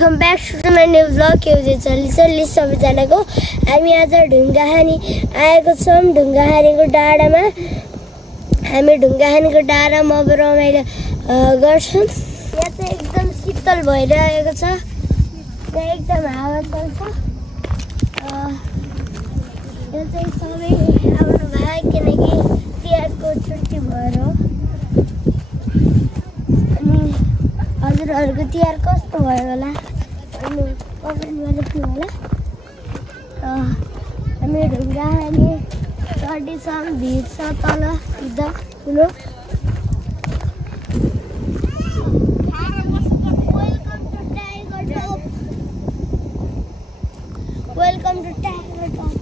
Welcome back to my new vlog. के हुँदैछ लिसल्ली सबैजनाको। हामी आज ढुङ्गाहानी आएको छौँ। ढुङ्गाहानीको डाँडामा हामी ढुङ्गाहानीको डाँडामा अब रमाइलो गर्छौँ। यहाँ चाहिँ एकदम शीतल भइरहेको छ। यहाँ एकदम हावा चल्छ। यो चाहिँ सबै आउनु भयो किनकि तिहारको छुट्टी भएर हो। अनि हजुरहरूको तिहार कस्तो भयो होला अनि कमेन्टमा लेख्नु होला। हामी ढुङ्गाहानी चढ्दैछौँ। भिड छ तल एकदम ठुलो। Welcome to Tiger Top.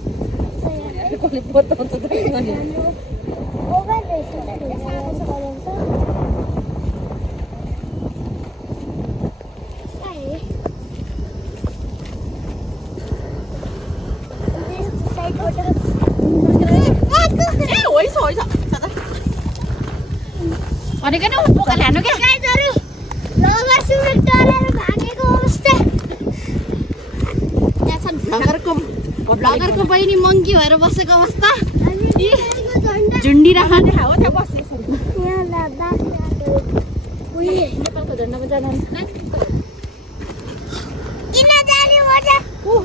भनेको नि बोका ल्यानु क्या गाइजहरु लगर सुरु डराएर भागेको अवस्था। यहाँ छ भ्लगरको बहिनी मङ्की भएर बसेको अवस्था। झुन्डी राख हो त्यहाँ बसेको यहाँ लादा नेपालको झन्डामा जानु किन जाने मजा।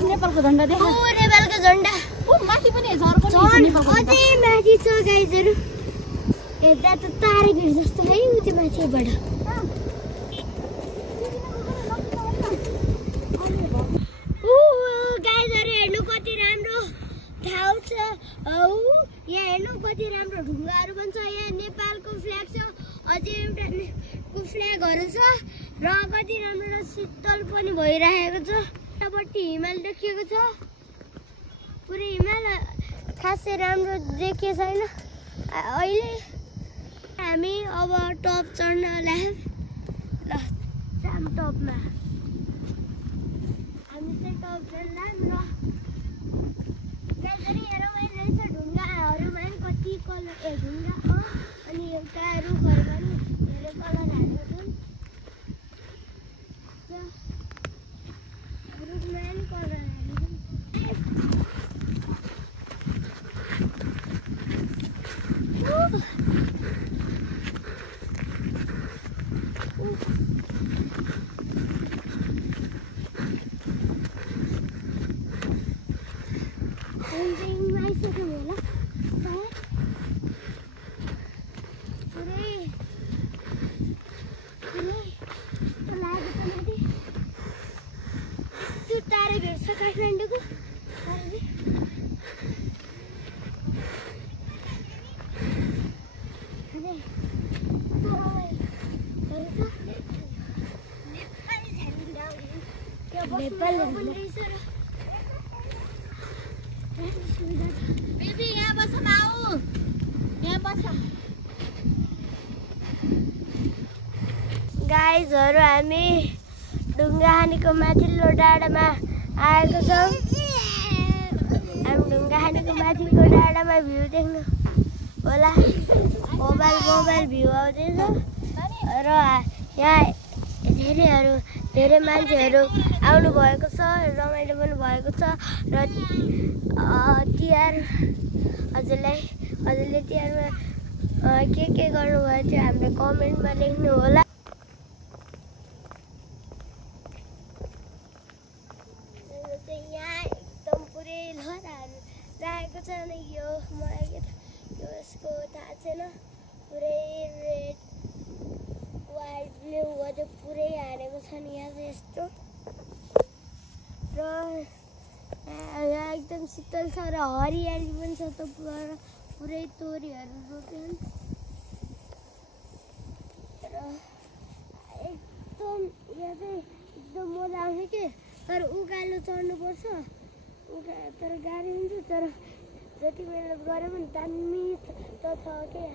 नेपालको झन्डा देखा नेपालको झन्डा माथि पनि झर्को अझै माथि छ गाइजहरु। हेर्दा त तारेगिर जस्तो है उति माथिबाट। गाइजहरु हेर्नु कति राम्रो ठाउँ छ। यहाँ हेर्नु कति राम्रो ढुङ्गाहरू पनि छ। यहाँ नेपालको फ्ल्याग छ। अझै एउटा फ्ल्यागहरू छ र कति राम्रो शीतल पनि भइरहेको छ। यतापट्टि हिमाल देखिएको छ। पुरै हिमाल खासै राम्रो देखिएको छैन अहिले। हामी अब टप चढ्न लाग्यौँ। ल जाम टपमा हामी चाहिँ टप चढ्लाम। र गाइजहरु यहाँ रमाइलो रहेछ। ढुङ्गाहरूमा पनि कति कलर ढुङ्गा हो अनि एउटा रुखहरू पनि धेरै कलर हालेको छन्। रुखमा पनि कलर हालेको काठमाडौँको यहाँ बस न आऊ यहाँ बस। गाइजहरु हामी ढुङ्गाहानीको माथिल्लो डाँडामा आएको छौँ। हामी ढुङ्गाहानीको माथिल्लो डाँडामा भ्यू देख्नु होला। मोबाइल भ्यू आउँदैछ र यहाँ धेरै मान्छेहरू आउनु भएको छ। रमाइलो पनि भएको छ र तिहार हजुरले तिहारमा के गर्नुभयो त्यो हामीले कमेन्टमा लेख्नु होला। यहाँ एकदम पुरै लहराहरू लागेको छ नि। यो मलाई यसको थाहा छैन। पुरै रेड वाइट ब्लू अझै पुरै हालेको छ नि यहाँ चाहिँ यस्तो। र यहाँ एकदम शीतल छ र हरियाली पनि छ। त पुरै तोरीहरू रोप्छन् र एकदम यहाँ चाहिँ एकदम मजा आउँछ के। तर उकालो चढ्नुपर्छ। तर गाडी हुन्छ। तर जति मिहिनेत गरे पनि दामी त छ के।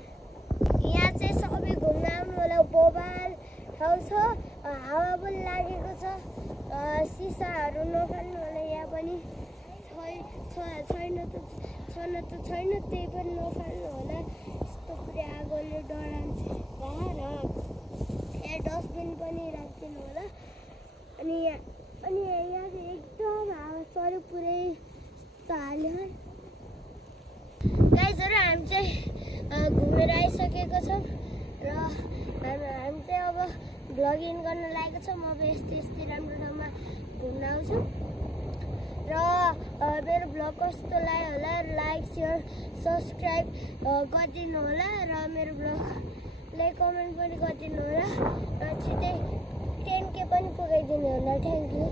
यहाँ चाहिँ सबै घुम्न आउनु होला। बबाल ठाउँ छ। हावा पनि लागेको छ। सिसाहरू नफाल्नु होला। यहाँ पनि छैन त छैन त्यही पनि नफाल्नु होला। यस्तो पुरै आगोले डरान्छ। र यहाँ डस्टबिन पनि राखिदिनु होला। अनि यहाँ अनि यहाँ चाहिँ एकदम हावा चल्यो पुरै हाल्यो गाइजहरू हामी चाहिँ घुमेर आइसकेको छौँ र हामी चाहिँ अब भ्लगिङ गर्न लागेको छौँ अब यस्तै राम्रो ठाउँमा घुम्न आउँछौँ र मेरो भ्लग कस्तो लाग्यो होला लाइक सेयर सब्सक्राइब गरिदिनु होला र मेरो भ्लगलाई कमेन्ट पनि गरिदिनु होला र छिटै 10K पनि पुगाइदिनु होला थ्याङ्क यू